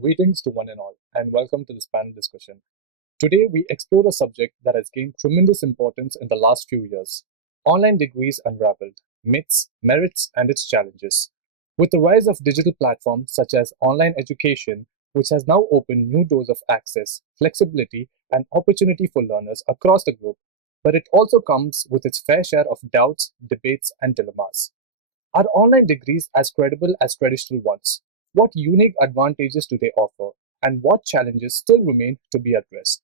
Greetings to one and all, and welcome to this panel discussion. Today, we explore a subject that has gained tremendous importance in the last few years: online degrees unraveled, myths, merits, and its challenges. With the rise of digital platforms such as online education, which has now opened new doors of access, flexibility, and opportunity for learners across the globe, but it also comes with its fair share of doubts, debates, and dilemmas. Are online degrees as credible as traditional ones? What unique advantages do they offer? And what challenges still remain to be addressed?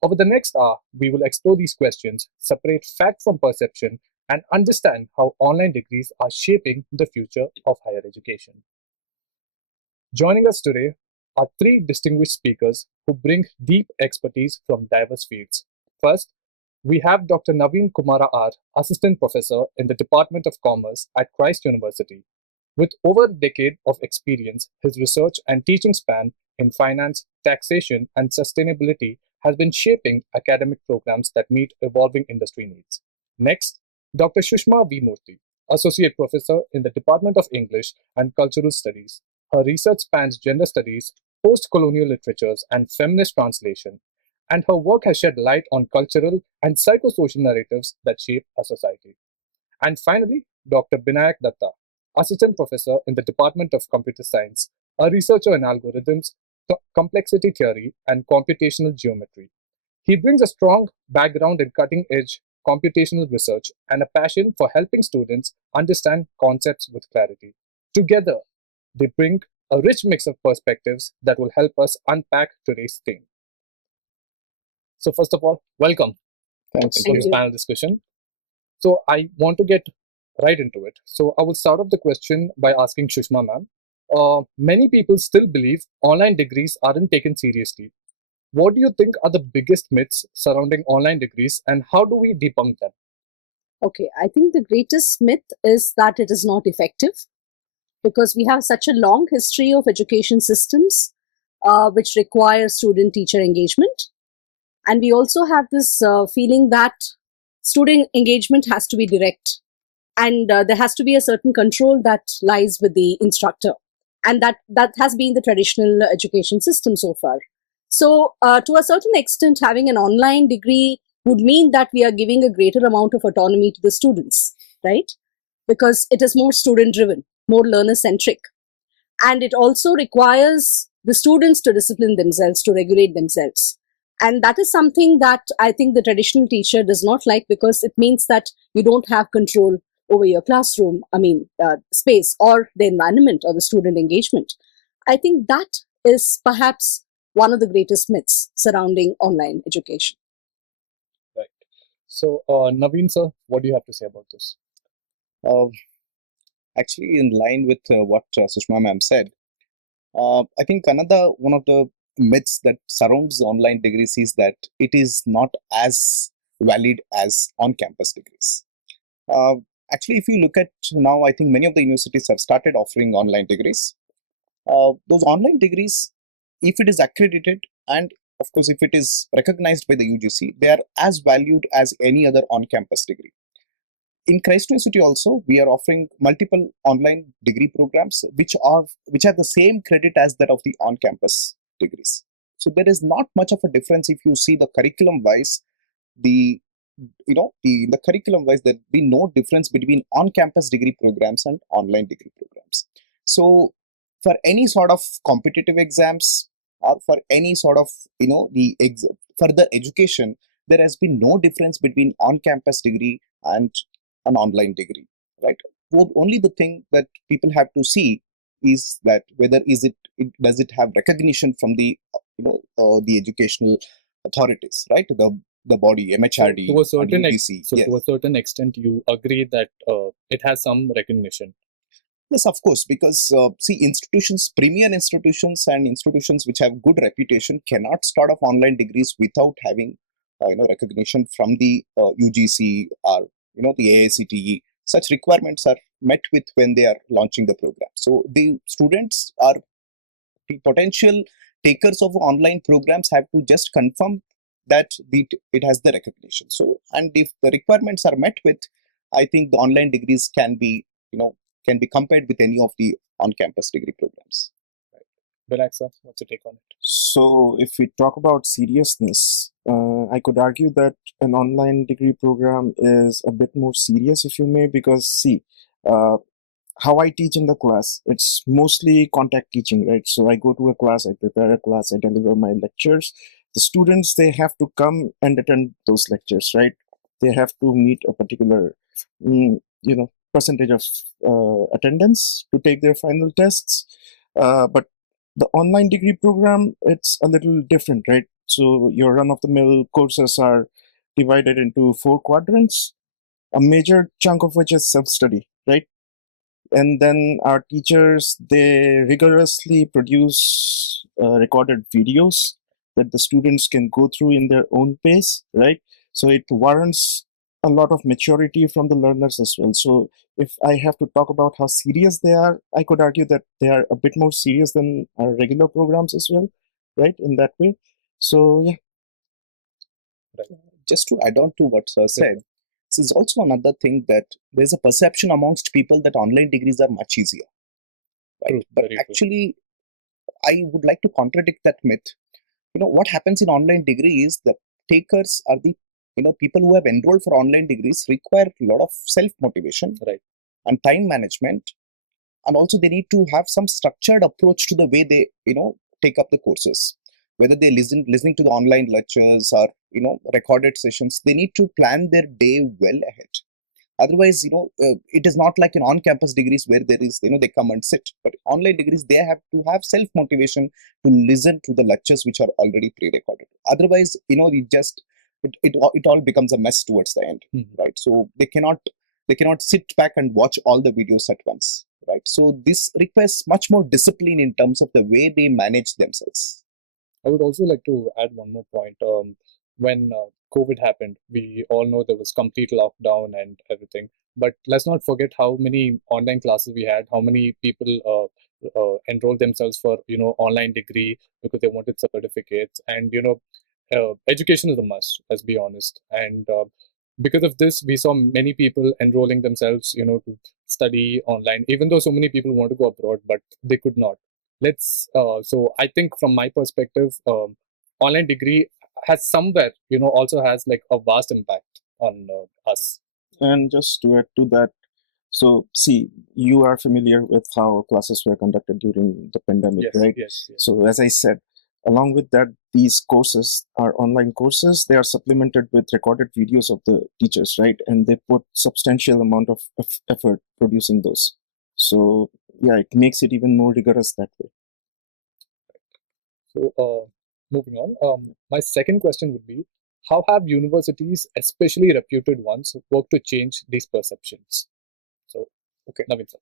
Over the next hour, we will explore these questions, separate fact from perception, and understand how online degrees are shaping the future of higher education. Joining us today are three distinguished speakers who bring deep expertise from diverse fields. First, we have Dr. Naveen Kumara R, Assistant Professor in the Department of Commerce at Christ University. With over a decade of experience, his research and teaching span in finance, taxation, and sustainability has been shaping academic programs that meet evolving industry needs. Next, Dr. Sushma V Murthy, Associate Professor in the Department of English and Cultural Studies. Her research spans gender studies, post colonial literatures, and feminist translation, and her work has shed light on cultural and psychosocial narratives that shape our society. And finally, Dr. Binayak Dutta, Assistant Professor in the Department of Computer Science, a researcher in algorithms, complexity theory, and computational geometry. He brings a strong background in cutting edge computational research and a passion for helping students understand concepts with clarity. Together, they bring a rich mix of perspectives that will help us unpack today's theme. So, first of all, welcome Thanks. to this panel discussion. So, I want to get right into it. So, I will start off the question by asking Shushma ma'am. Many people still believe online degrees aren't taken seriously. What do you think are the biggest myths surrounding online degrees and how do we debunk them? Okay, I think the greatest myth is that it is not effective because we have such a long history of education systems which require student teacher engagement. And we also have this feeling that student engagement has to be direct and there has to be a certain control that lies with the instructor. And that has been the traditional education system so far. So, to a certain extent, having an online degree would mean that we are giving a greater amount of autonomy to the students, right? Because it is more student driven, more learner centric. And it also requires the students to discipline themselves, to regulate themselves. And that is something that I think the traditional teacher does not like because it means that you don't have control over your classroom, space or the environment or the student engagement. I think that is perhaps one of the greatest myths surrounding online education. Right. So, Naveen sir, what do you have to say about this? Uh, Actually, in line with what Sushma ma'am said, I think another one of the myths that surrounds online degrees is that it is not as valid as on-campus degrees. Uh, Actually, if you look at now, I think many of the universities have started offering online degrees. Those online degrees, if it is accredited and of course, if it is recognized by the UGC, they are as valued as any other on-campus degree. In Christ University also, we are offering multiple online degree programs which have the same credit as that of the on-campus degrees. So there is not much of a difference if you see the curriculum wise. The in the curriculum wise, there be no difference between on-campus degree programs and online degree programs. So for any sort of competitive exams or for any sort of further education, there has been no difference between on-campus degree and an online degree, right? Only the thing that people have to see is that whether does it have recognition from the educational authorities, right? The body MHRD To a certain and UGC. so Yes. to a certain extent, you agree that it has some recognition. Yes, of course, because see, premier institutions and institutions which have good reputation cannot start off online degrees without having recognition from the UGC or the AICTE. Such requirements are met with when they are launching the program. So the students are the potential takers of online programs have to just confirm that it has the recognition. So, and if the requirements are met with, I think the online degrees can be compared with any of the on-campus degree programs. Binayak sir, what's your take on it? So, if we talk about seriousness, I could argue that an online degree program is a bit more serious, if you may, because see, uh, how I teach in the class, it's mostly contact teaching, right? So I go to a class, I prepare a class, I deliver my lectures. The students, they have to come and attend those lectures, right? They have to meet a particular, percentage of attendance to take their final tests. But the online degree program, it's a little different, right? So your run-of-the-mill courses are divided into four quadrants, a major chunk of which is self-study, right? And then our teachers, they rigorously produce recorded videos that the students can go through in their own pace, right? So it warrants a lot of maturity from the learners as well. So if I have to talk about how serious they are, I could argue that they are a bit more serious than our regular programs as well, right, in that way. So yeah. Just to add on to what Sir said, this is also another thing that there's a perception amongst people that online degrees are much easier, right? True, But very true. actually, I would like to contradict that myth. What happens in online degree is the takers are the people who have enrolled for online degrees require a lot of self motivation, Right. and time management, and also they need to have some structured approach to the way they take up the courses, whether they listening to the online lectures or recorded sessions. They need to plan their day well ahead. Otherwise, it is not like an on-campus degrees where there is they come and sit, but online degrees they have to have self motivation to listen to the lectures which are already pre-recorded. Otherwise, it all becomes a mess towards the end, right? So they cannot sit back and watch all the videos at once, right? So this requires much more discipline in terms of the way they manage themselves. I would also like to add one more point. When COVID happened, we all know there was complete lockdown and everything. But let's not forget how many online classes we had, how many people enrolled themselves for online degree because they wanted certificates. And education is a must, let's be honest. And because of this, we saw many people enrolling themselves, to study online, even though so many people want to go abroad, but they could not. So I think from my perspective, online degree has somewhere also has like a vast impact on us. And just to add to that, so see, you are familiar with how classes were conducted during the pandemic, Yes, right? yes. So as I said, along with that, these courses are online courses. They are supplemented with recorded videos of the teachers, right? And they put substantial amount of effort producing those. So yeah, it makes it even more rigorous that way. So moving on, my second question would be, how have universities, especially reputed ones, worked to change these perceptions? So, Okay. Naveen sir.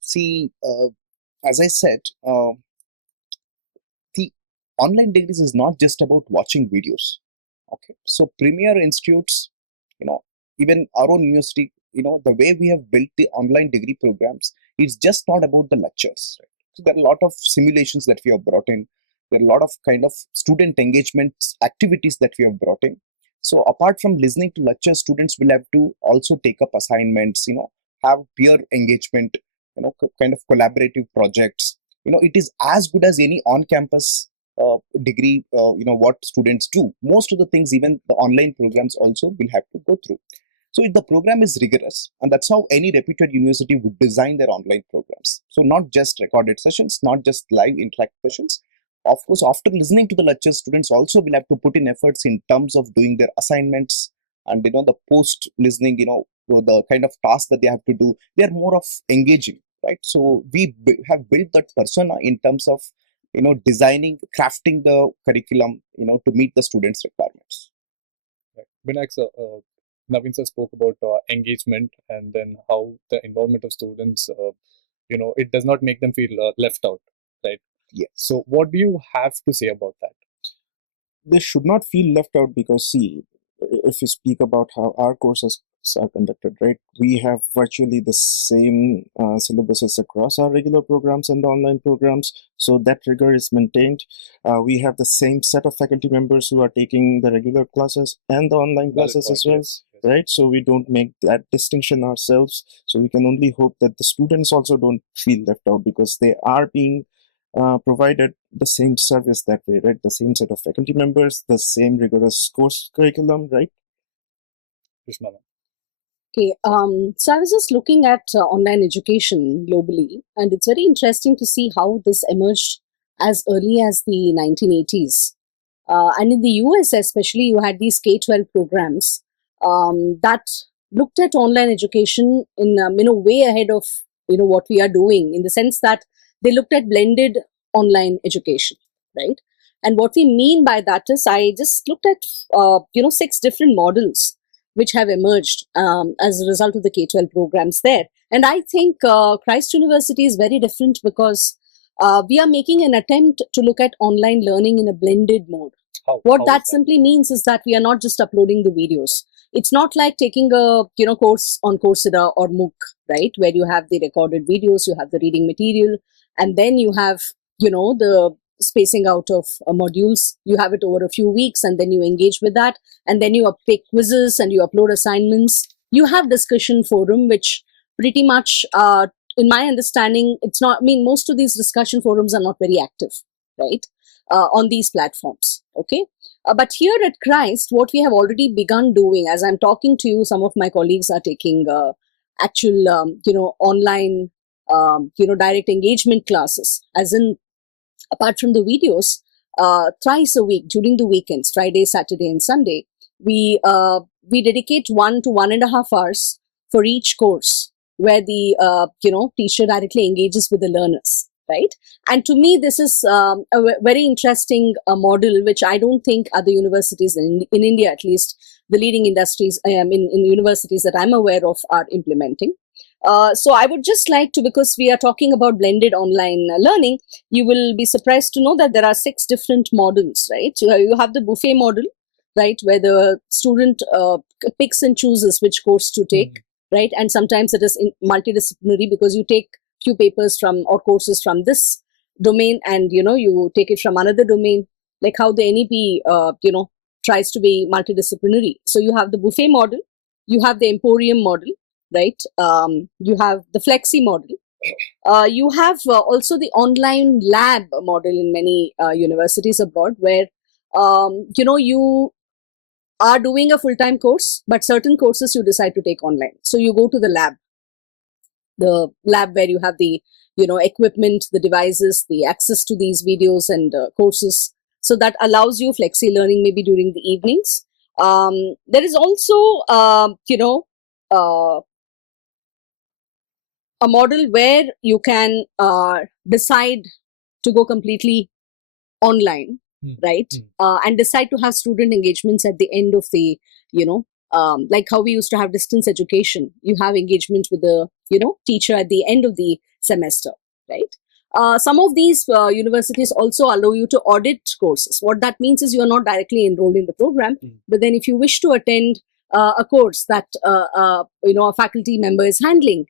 See, as I said, the online degrees is not just about watching videos. Okay, so premier institutes, even our own university, the way we have built the online degree programs, it's just not about the lectures. Right? So there are a lot of simulations that we have brought in. There are a lot of kind of student engagement activities that we have brought in. So apart from listening to lectures, students will have to also take up assignments, have peer engagement, kind of collaborative projects. It is as good as any on-campus degree, what students do. Most of the things, even the online programs also will have to go through. So the program is rigorous, and that's how any reputed university would design their online programs. So not just recorded sessions, not just live interactive sessions. Of course, after listening to the lectures, students also will have to put in efforts in terms of doing their assignments and the post listening, the kind of tasks that they have to do. They are more of engaging, right? So we have built that persona in terms of designing, crafting the curriculum, to meet the students' requirements. Right. Binayak sir, Naveen sir spoke about engagement and then how the involvement of students, it does not make them feel left out, right? Yes. So, what do you have to say about that? They should not feel left out because see, if you speak about how our courses are conducted, right, we have virtually the same syllabuses across our regular programs and the online programs, so that rigor is maintained. We have the same set of faculty members who are taking the regular classes and the online Valid classes point, as well, yes. right? So we don't make that distinction ourselves, so we can only hope that the students also don't feel left out because they are being provided the same service that way, right? The same set of faculty members, the same rigorous course curriculum, right? Sushma? Okay, so I was just looking at online education globally, and it's very interesting to see how this emerged as early as the 1980s. And in the US, especially, you had these K-12 programs that looked at online education in way ahead of what we are doing, in the sense that they looked at blended online education, right? And what we mean by that is, I just looked at 6 different models which have emerged as a result of the K-12 programs there. And I think Christ University is very different because we are making an attempt to look at online learning in a blended mode. What How that is simply means is that we are not just uploading the videos. It's not like taking a course on Coursera or MOOC, right, where you have the recorded videos, you have the reading material, and then you have the spacing out of modules. You have it over a few weeks, and then you engage with that, and then you take quizzes and you upload assignments. You have discussion forum, which pretty much, in my understanding, it's not. I mean, most of these discussion forums are not very active, right, on these platforms. Okay, but here at Christ, what we have already begun doing, as I'm talking to you, some of my colleagues are taking actual, online, direct engagement classes, as in, apart from the videos, thrice a week during the weekends, Friday, Saturday, and Sunday, we dedicate 1 to 1.5 hours for each course, where the teacher directly engages with the learners, right? And to me, this is very interesting model, which I don't think other universities in India, at least the leading industries in universities that I'm aware of, are implementing. So I would just like to, because we are talking about blended online learning, you will be surprised to know that there are 6 different models, right? You have the buffet model, right, where the student picks and chooses which course to take, right? And sometimes it is multidisciplinary, because you take few papers from or courses from this domain, and you take it from another domain, like how the NEP tries to be multidisciplinary. So you have the buffet model, you have the emporium model, right? You have the flexi model. You have also the online lab model in many universities abroad, where you are doing a full-time course, but certain courses you decide to take online. So you go to the lab where you have the equipment, the devices, the access to these videos and courses. So that allows you flexi learning, maybe during the evenings. There is also a model where you can decide to go completely online, right? And decide to have student engagements at the end of the, like how we used to have distance education. You have engagement with the, teacher at the end of the semester, right? Some of these universities also allow you to audit courses. What that means is you are not directly enrolled in the program, but then if you wish to attend a course that a faculty member is handling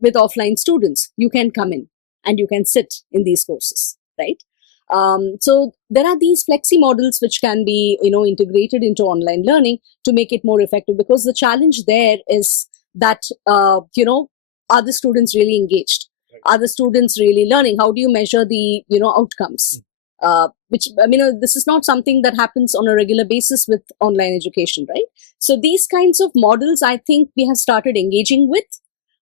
with offline students, you can come in and you can sit in these courses, right? So there are these flexi models which can be integrated into online learning to make it more effective, because the challenge there is that are the students really engaged? Are the students really learning? How do you measure the outcomes? Which, I mean, this is not something that happens on a regular basis with online education, right? So these kinds of models, I think we have started engaging with.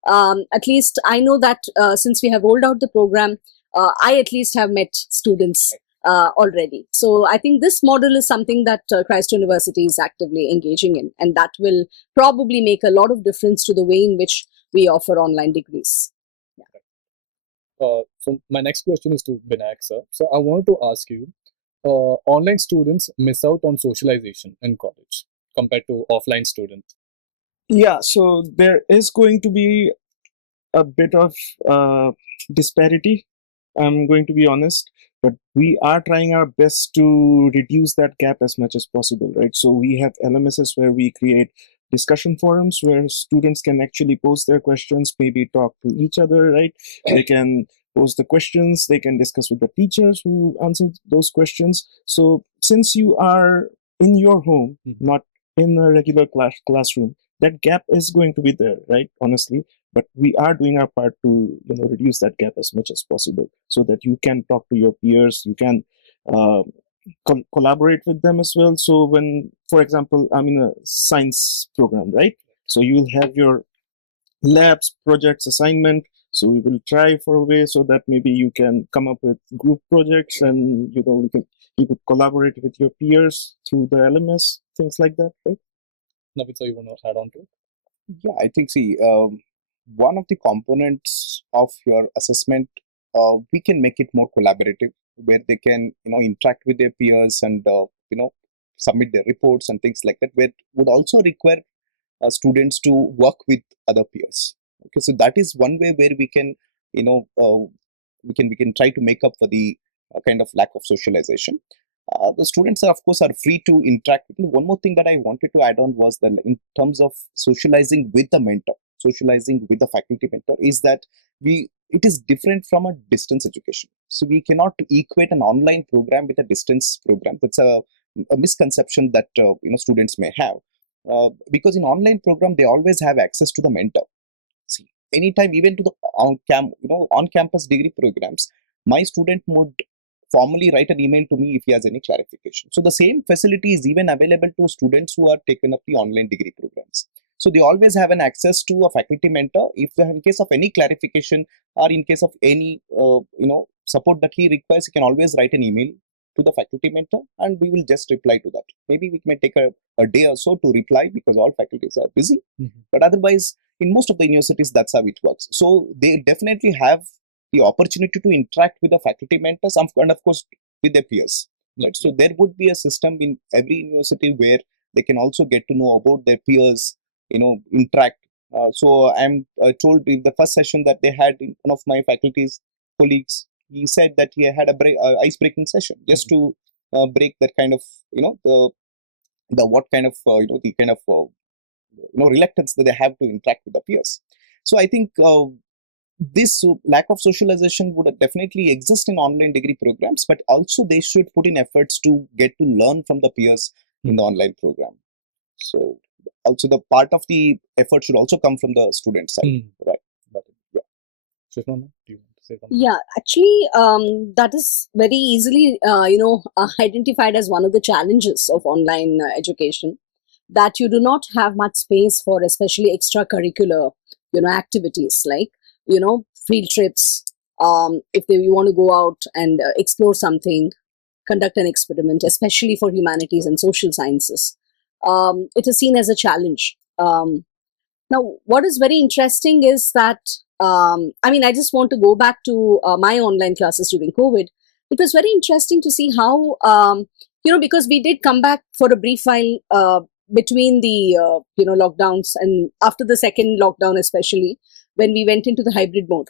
At least I know that since we have rolled out the program, I at least have met students already. So I think this model is something that Christ University is actively engaging in, and that will probably make a lot of difference to the way in which we offer online degrees. So my next question is to Binayak sir. So I wanted to ask you, online students miss out on socialization in college compared to offline students. Yeah, so there is going to be a bit of disparity. I'm going to be honest, but we are trying our best to reduce that gap as much as possible, right? So we have LMSs where we create discussion forums where students can actually pose their questions, maybe talk to each other, right? They can pose the questions, they can discuss with the teachers who answer those questions. So since you are in your home, not in a regular classroom, that gap is going to be there, right? Honestly. but we are doing our part to reduce that gap as much as possible, so that you can talk to your peers, you can uh, collaborate with them as well. So when, for example, I'm in a science program, right? So you will have your labs, projects, assignment. So we will try for a way so that maybe you can come up with group projects, and you could collaborate with your peers through the LMS, things like that, right? Naveen, so you want to add on to it? Yeah, I think, see, one of the components of your assessment, we can make it more collaborative, where they can, interact with their peers and, submit their reports and things like that, where would also require students to work with other peers. Okay, so that is one way where we can, you know, we can try to make up for the kind of lack of socialization. The students are, of course, are free to interact with me. One more thing that I wanted to add on was that in terms of socializing with the mentor, socializing with the faculty mentor, is that it is different from a distance education. So we cannot equate an online program with a distance program. That's a misconception that students may have, because in online program they always have access to the mentor. See, anytime, even to the on campus degree programs, my student would formally write an email to me if he has any clarification. So the same facility is even available to students who are taken up the online degree programs. So they always have an access to a faculty mentor if in case of any clarification, or in case of any support that he requires. He can always write an email to the faculty mentor, and we will just reply to that. Maybe we may take a day or so to reply, because all faculties are busy. But otherwise, in most of the universities, that's how it works. So they definitely have the opportunity to interact with the faculty mentors, and of course with their peers. Right? So there would be a system in every university where they can also get to know about their peers, interact. So I'm told in the first session that they had, in one of my faculty's colleagues, he said that he had a ice breaking session just to break that kind of, the what kind of the kind of reluctance that they have to interact with the peers. So I think this lack of socialization would definitely exist in online degree programs, but also they should put in efforts to get to learn from the peers in the online program. So also the part of the effort should also come from the student side, right? Yeah. Sushma, do you want to say something? Yeah, actually, that is very easily, identified as one of the challenges of online education, that you do not have much space for especially extracurricular, activities like, field trips. If you want to go out and explore something, conduct an experiment, especially for humanities and social sciences, it is seen as a challenge. Now, what is very interesting is that, I just want to go back to my online classes during COVID. It was very interesting to see how, because we did come back for a brief while between the, lockdowns, and after the second lockdown, especially when we went into the hybrid mode.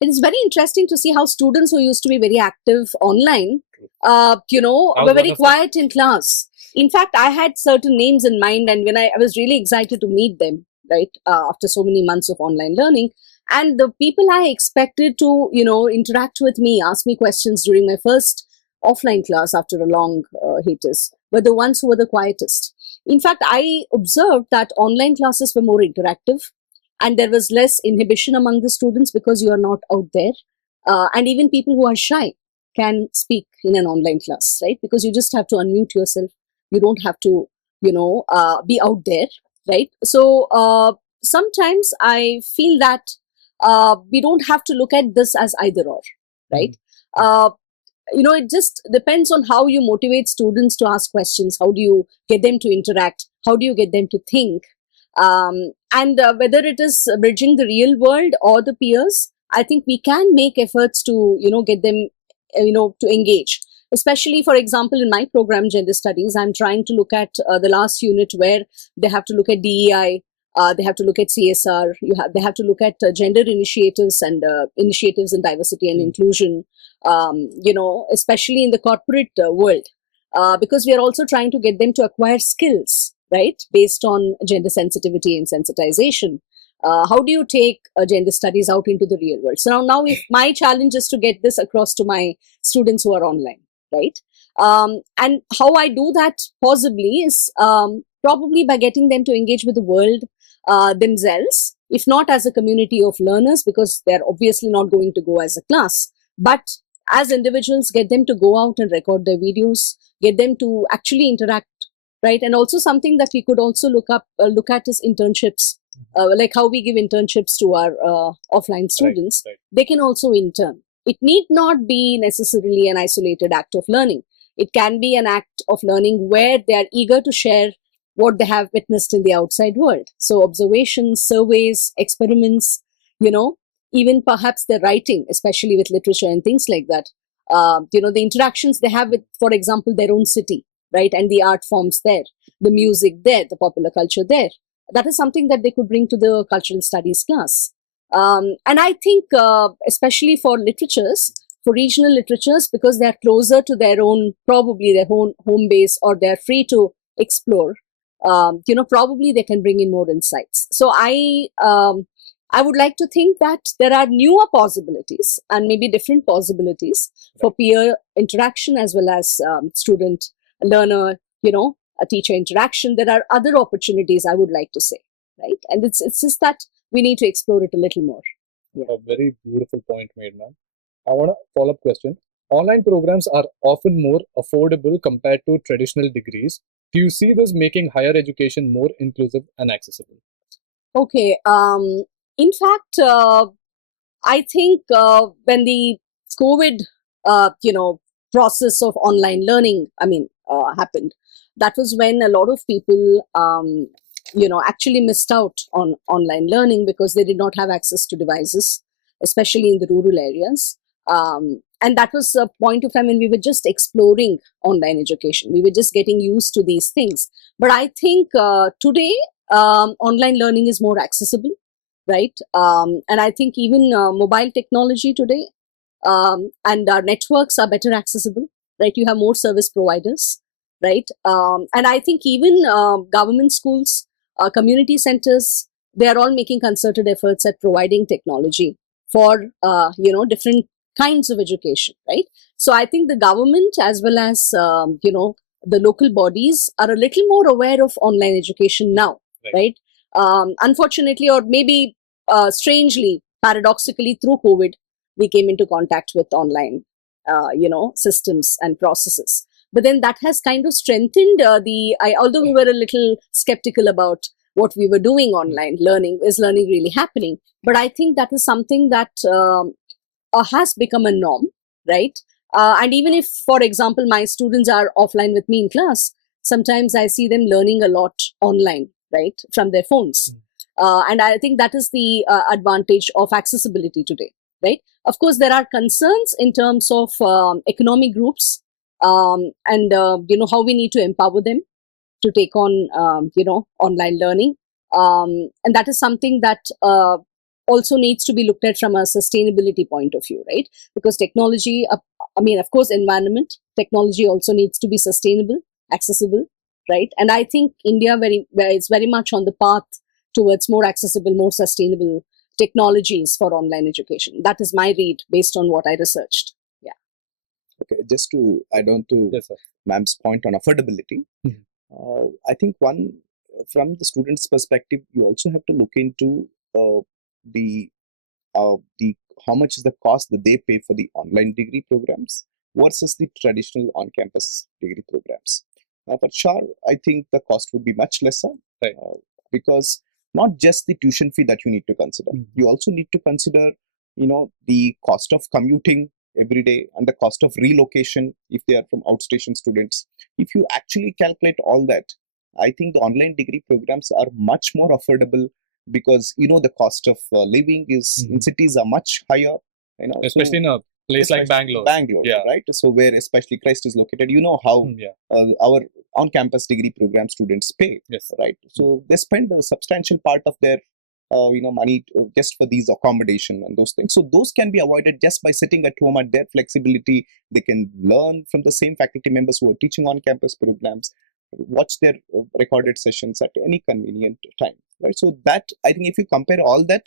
It is very interesting to see how students who used to be very active online, were very quiet in class. In fact, I had certain names in mind, and when I was really excited to meet them, right, after so many months of online learning. And the people I expected to, interact with me, ask me questions during my first offline class after a long hiatus, were the ones who were the quietest. In fact, I observed that online classes were more interactive, and there was less inhibition among the students because you are not out there. And even people who are shy can speak in an online class, right? Because you just have to unmute yourself. You don't have to, be out there, right? So sometimes I feel that we don't have to look at this as either or, right? It just depends on how you motivate students to ask questions. How do you get them to interact? How do you get them to think? And whether it is bridging the real world or the peers, I think we can make efforts to, get them, to engage. Especially, for example, in my program, Gender Studies, I'm trying to look at the last unit where they have to look at DEI, they have to look at CSR, they have to look at gender initiatives and initiatives in diversity and inclusion, especially in the corporate world, because we are also trying to get them to acquire skills, right, based on gender sensitivity and sensitization. How do you take gender studies out into the real world? So now if my challenge is to get this across to my students who are online, right? And how I do that possibly is probably by getting them to engage with the world, themselves, if not as a community of learners, because they're obviously not going to go as a class, but as individuals, get them to go out and record their videos, get them to actually interact, right? And also something that we could also look at is internships, like how we give internships to our offline students. Right. They can also intern. It need not be necessarily an isolated act of learning. It can be an act of learning where they are eager to share what they have witnessed in the outside world. So observations, surveys, experiments, even perhaps the writing, especially with literature and things like that. The interactions they have with, for example, their own city, right? And the art forms there, the music there, the popular culture there. That is something that they could bring to the cultural studies class. And I think, especially for literatures, for regional literatures, because they are closer to their own, probably their own home base, or they're free to explore, probably they can bring in more insights. So I would like to think that there are newer possibilities and maybe different possibilities for peer interaction as well as student learner, a teacher interaction. There are other opportunities, I would like to say, right? And it's just that we need to explore it a little more. Yeah. A very beautiful point made, ma'am. I want a follow-up question. Online programs are often more affordable compared to traditional degrees. Do you see this making higher education more inclusive and accessible? Okay. In fact, I think when the COVID, process of online learning, happened, that was when a lot of people, actually missed out on online learning because they did not have access to devices, especially in the rural areas. And that was a point of time when we were just exploring online education. We were just getting used to these things. But I think today, online learning is more accessible, right? And I think even mobile technology today and our networks are better accessible, right? You have more service providers, right? And I think even government schools, community centers, they are all making concerted efforts at providing technology for, different kinds of education, right? So I think the government as well as, the local bodies are a little more aware of online education now, right? Unfortunately, or maybe strangely, paradoxically, through COVID, we came into contact with online, systems and processes. But then that has kind of strengthened although we were a little skeptical about what we were doing online, is learning really happening? But I think that is something that has become a norm, right? And even if, for example, my students are offline with me in class, sometimes I see them learning a lot online, right, from their phones. And I think that is the advantage of accessibility today, right? Of course, there are concerns in terms of economic groups and, how we need to empower them to take on, online learning. And that is something that also needs to be looked at from a sustainability point of view, right? Because technology, of course, environment, technology also needs to be sustainable, accessible, right? And I think India is very much on the path towards more accessible, more sustainable technologies for online education. That is my read based on what I researched. Yeah. Okay, just to add on to ma'am's point on affordability, I think from the student's perspective, you also have to look into the how much is the cost that they pay for the online degree programs versus the traditional on-campus degree programs. For sure, I think the cost would be much lesser, because not just the tuition fee that you need to consider. You also need to consider, the cost of commuting every day and the cost of relocation if they are from outstation students. If you actually calculate all that, I think the online degree programs are much more affordable, because the cost of living is in cities are much higher, especially in a place like Bangalore, right? So where especially Christ is located, how our on-campus degree program students pay, right? So they spend a substantial part of their money just for these accommodation and those things. So those can be avoided just by sitting at home at their flexibility. They can learn from the same faculty members who are teaching on-campus programs, watch their recorded sessions at any convenient time, right? So that, I think, if you compare all that,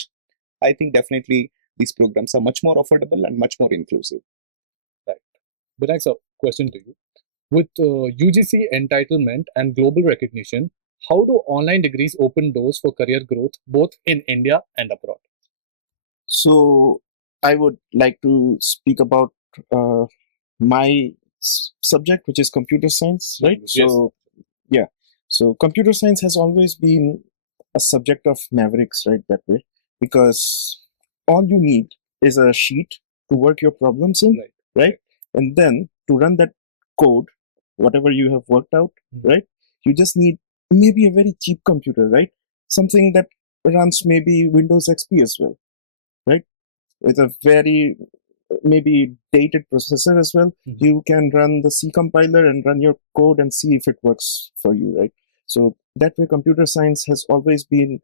I think definitely these programs are much more affordable and much more inclusive. Right. Binayak sir, question to you. With UGC entitlement and global recognition, how do online degrees open doors for career growth both in India and abroad? So I would like to speak about uh, my subject, which is computer science, right? Yes. So yeah, so computer science has always been a subject of mavericks, right? That way, because all you need is a sheet to work your problems in, Right. right? And then to run that code, whatever you have worked out, right? You just need maybe a very cheap computer, right? Something that runs maybe Windows XP as well, right? With a very maybe dated processor as well. You can run the C compiler and run your code and see if it works for you, right? So that way, computer science has always been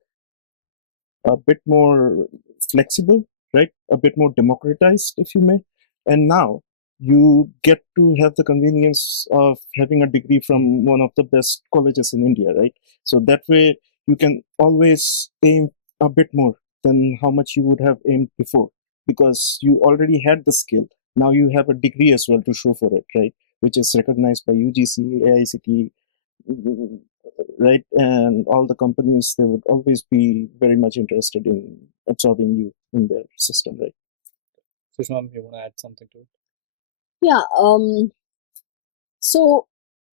a bit more flexible, right? A bit more democratized, if you may. And now you get to have the convenience of having a degree from one of the best colleges in India, right? So that way you can always aim a bit more than how much you would have aimed before, because you already had the skill. Now you have a degree as well to show for it, right? Which is recognized by UGC, AICTE, right? And all the companies, they would always be very much interested in absorbing you in their system, right? Sushma, you want to add something to it? Yeah. So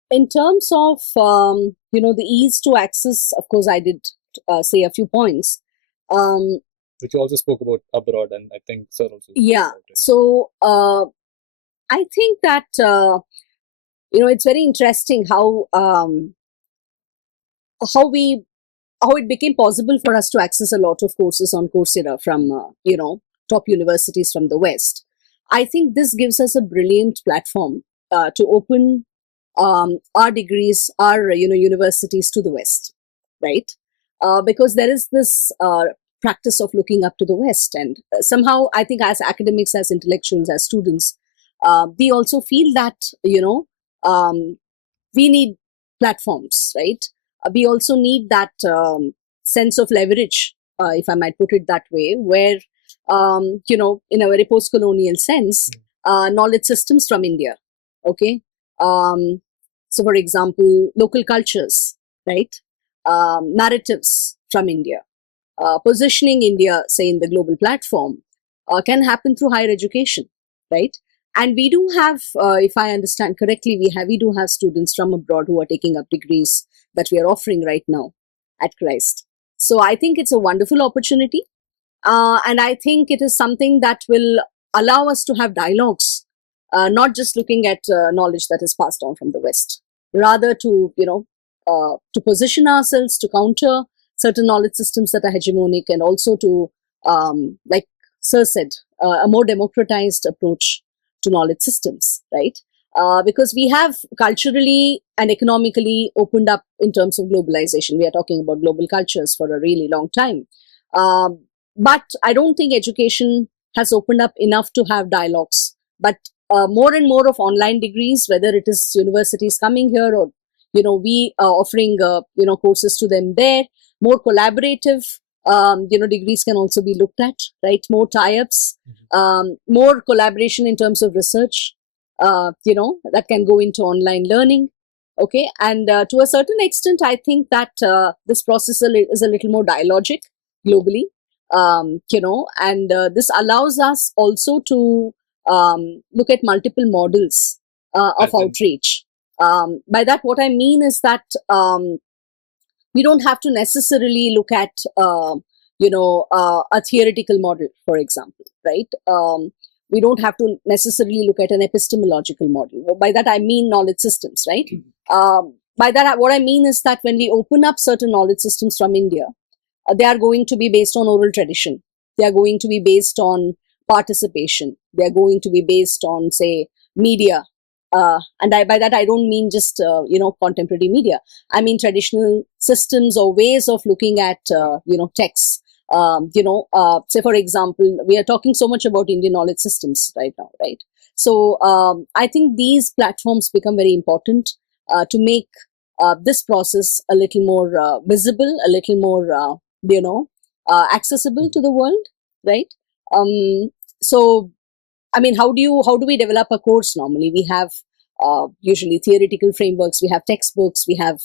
in terms of the ease to access, of course, I did say a few points. Which you also spoke about abroad, and I think Sir also spoke Yeah. about it. So I think that it's very interesting how we how it became possible for us to access a lot of courses on Coursera from top universities from the West. I think this gives us a brilliant platform to open our degrees, our universities to the West, right? Because there is this practice of looking up to the West, and somehow I think as academics, as intellectuals, as students, we also feel that we need platforms, right? We also need that sense of leverage, if I might put it that way, where in a very post-colonial sense, knowledge systems from India, okay. So, for example, local cultures, right? Narratives from India, positioning India, say, in the global platform, can happen through higher education, right? And we do have, if I understand correctly, we do have students from abroad who are taking up degrees that we are offering right now at Christ. So I think it's a wonderful opportunity, and I think it is something that will allow us to have dialogues, not just looking at knowledge that is passed on from the West, rather to to position ourselves to counter certain knowledge systems that are hegemonic, and also to, like Sir said, a more democratized approach to knowledge systems, right? Because we have culturally and economically opened up in terms of globalization. We are talking about global cultures for a really long time. But I don't think education has opened up enough to have dialogues. But more and more of online degrees, whether it is universities coming here or we are offering courses to them there, more collaborative degrees can also be looked at, right? More tie-ups, more collaboration in terms of research, that can go into online learning. Okay, and to a certain extent, I think that this process is a little more dialogic globally, and this allows us also to look at multiple models of outreach. By that, what I mean is that we don't have to necessarily look at, a theoretical model, for example, right? We don't have to necessarily look at an epistemological model. By that, I mean knowledge systems, right? By that, what I mean is that when we open up certain knowledge systems from India, they are going to be based on oral tradition. They are going to be based on participation. They are going to be based on, say, media. By that, I don't mean just, contemporary media. I mean traditional systems or ways of looking at, texts. Say, for example, we are talking so much about Indian knowledge systems right now, right? So I think these platforms become very important to make this process a little more visible, a little more, accessible to the world, right? So, I mean, how do we develop a course normally? We have usually theoretical frameworks, we have textbooks, we have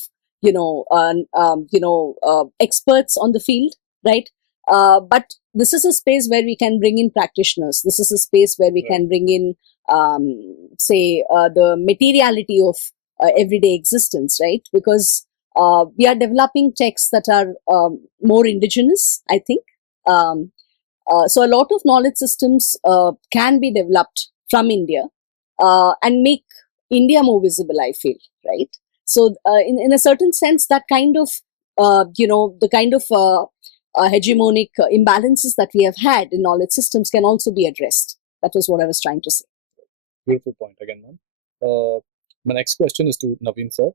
experts on the field, right? But this is a space where we can bring in practitioners. This is a space where we can bring in, say, the materiality of everyday existence, right? Because we are developing texts that are more indigenous, I think. So a lot of knowledge systems can be developed from India and make India more visible, I feel, right? So in a certain sense, that kind of, the kind of hegemonic imbalances that we have had in knowledge systems can also be addressed. That was what I was trying to say. Beautiful point again, ma'am. My next question is to Naveen sir.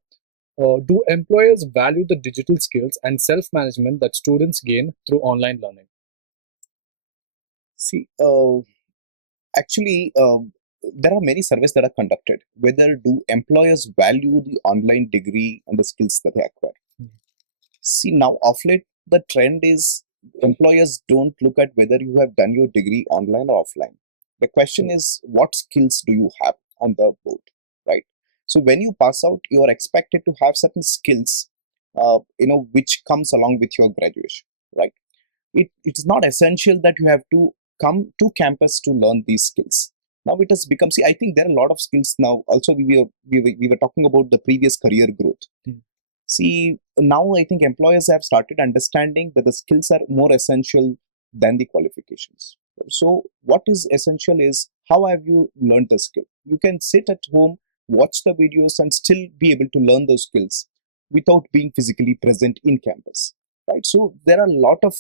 Do employers value the digital skills and self-management that students gain through online learning? See, actually, there are many surveys that are conducted. Whether do employers value the online degree and the skills that they acquire? See, now of late, the trend is employers don't look at whether you have done your degree online or offline. The question is, what skills do you have on the board, right? So when you pass out, you are expected to have certain skills, which comes along with your graduation, right? It is not essential that you have to come to campus to learn these skills. Now it has become, see, I think there are a lot of skills now. Also, we were talking about the previous career growth. See, now I think employers have started understanding that the skills are more essential than the qualifications. So, what is essential is how have you learned the skill? You can sit at home, watch the videos, and still be able to learn those skills without being physically present in campus, right? So, there are a lot of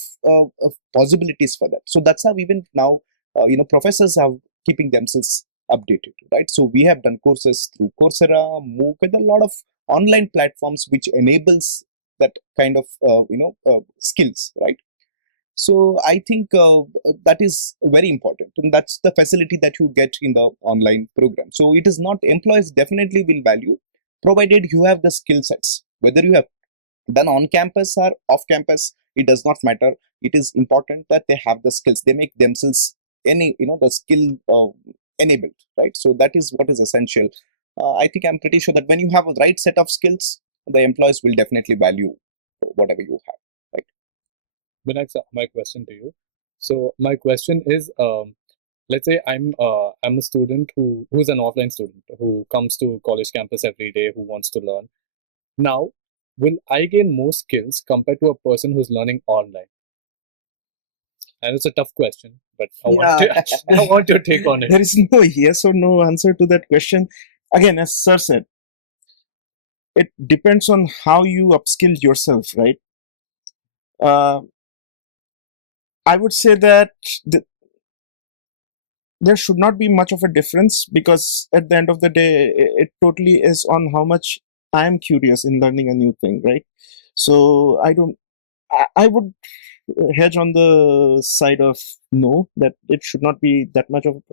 possibilities for that. So, that's how even now, professors are keeping themselves updated, right? So, we have done courses through Coursera, MOOC, and a lot of online platforms which enables that kind of skills, right? So I think that is very important, and that's the facility that you get in the online program. So it is not, employers definitely will value, provided you have the skill sets, whether you have done on campus or off campus, it does not matter. It is important that they have the skills, they make themselves the skill enabled, right? So that is what is essential. I think I'm pretty sure that when you have a right set of skills, the employees will definitely value whatever you have, right? Binayak sir, my question to you. So my question is, let's say I'm a student who's an offline student who comes to college campus every day, who wants to learn. Now, will I gain more skills compared to a person who's learning online? And it's a tough question, but Yeah, I want your take on it. there is no yes or no answer to that question. Again, as Sir said, it depends on how you upskill yourself, right? Uh, I would say that there should not be much of a difference, because at the end of the day, it totally is on how much I am curious in learning a new thing, right? So I would hedge on the side of no, that it should not be that much of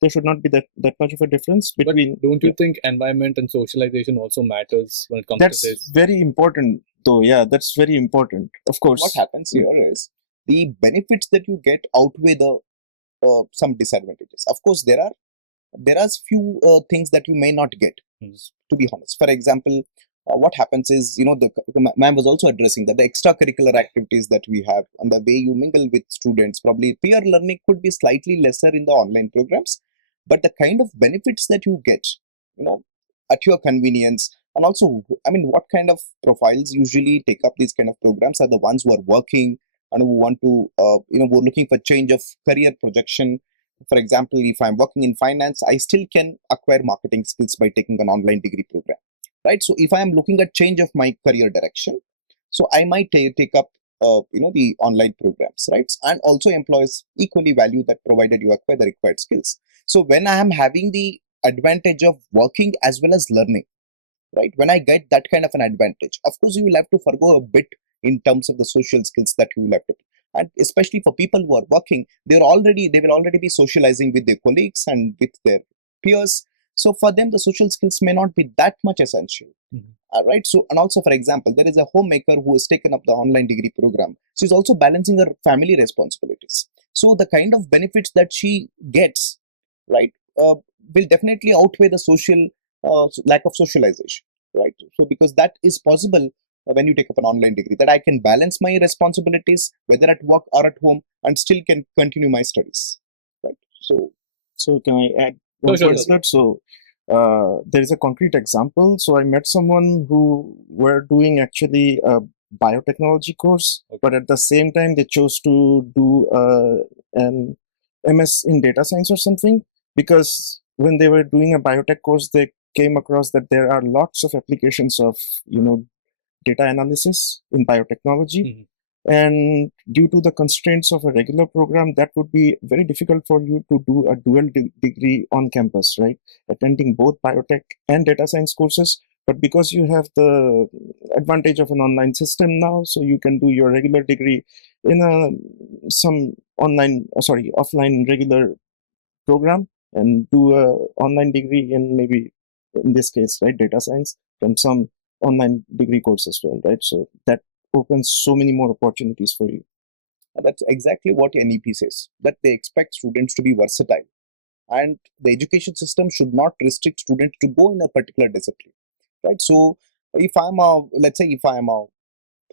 there should not be that much of a difference But between. don't you think environment and socialization also matters when it comes to That's this? very important, though. Yeah, that's very important. Of What course. happens here is the benefits that you get outweigh the some disadvantages. Of course, there are few things that you may not get, to be honest. For example, what happens is, the ma'am was also addressing that the extracurricular activities that we have and the way you mingle with students, probably peer learning could be slightly lesser in the online programs, but the kind of benefits that you get, you know, at your convenience, and also, I mean, what kind of profiles usually take up these kind of programs are the ones who are working and who want to, who are looking for change of career projection. For example, if I'm working in finance, I still can acquire marketing skills by taking an online degree program, right? So if I am looking at change of my career direction, so I might take up the online programs, right? And also employees equally value that, provided you acquire the required skills. So when I am having the advantage of working as well as learning, right? When I get that kind of an advantage, of course you will have to forgo a bit in terms of the social skills that you will have to. And especially for people who are working, they will already be socializing with their colleagues and with their peers. So for them, the social skills may not be that much essential. Right. So, and also, for example, there is a homemaker who has taken up the online degree program. She's also balancing her family responsibilities. So the kind of benefits that she gets, right, will definitely outweigh the social lack of socialization, right? So because that is possible when you take up an online degree, that I can balance my responsibilities, whether at work or at home, and still can continue my studies. Right. So can I add Sure, one sure, point to that? So there is a concrete example. So I met someone who were doing actually a biotechnology course, Okay. but at the same time they chose to do an MS in data science or something, because when they were doing a biotech course, they came across that there are lots of applications of data analysis in biotechnology. Mhm. And due to the constraints of a regular program, that would be very difficult for you to do a dual degree on campus, right? Attending both biotech and data science courses. But because you have the advantage of an online system now, so you can do your regular degree in some offline regular program, and do a online degree in, maybe in this case, right, data science, from some online degree course as well, right? So that opens so many more opportunities for you. And that's exactly what NEP says, that they expect students to be versatile. And the education system should not restrict students to go in a particular discipline. Right. So let's say if I'm a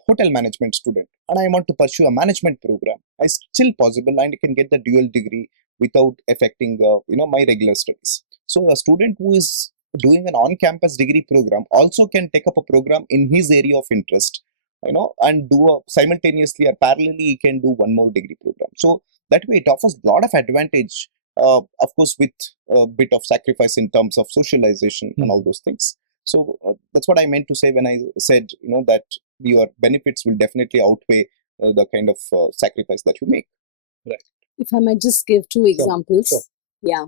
hotel management student and I want to pursue a management program, I still possible and I can get the dual degree without affecting my regular studies. So a student who is doing an on-campus degree program also can take up a program in his area of interest, and do simultaneously or parallelly he can do one more degree program. So that way it offers a lot of advantage, of course with a bit of sacrifice in terms of socialization and all those things. So that's what I meant to say when I said, that your benefits will definitely outweigh the kind of sacrifice that you make. Right. If I might just give two examples. Sure. Yeah.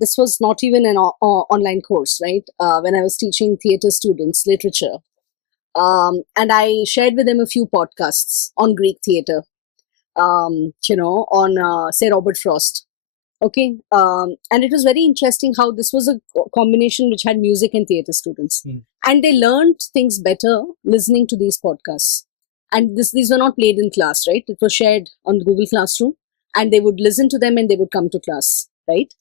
This was not even an online course, right? When I was teaching theater students literature. And I shared with them a few podcasts on Greek theater, on, say, Robert Frost. Okay. And it was very interesting how this was a combination which had music and theater students. And they learned things better listening to these podcasts. And these were not played in class, right? It was shared on Google Classroom, and they would listen to them and they would come to class, right?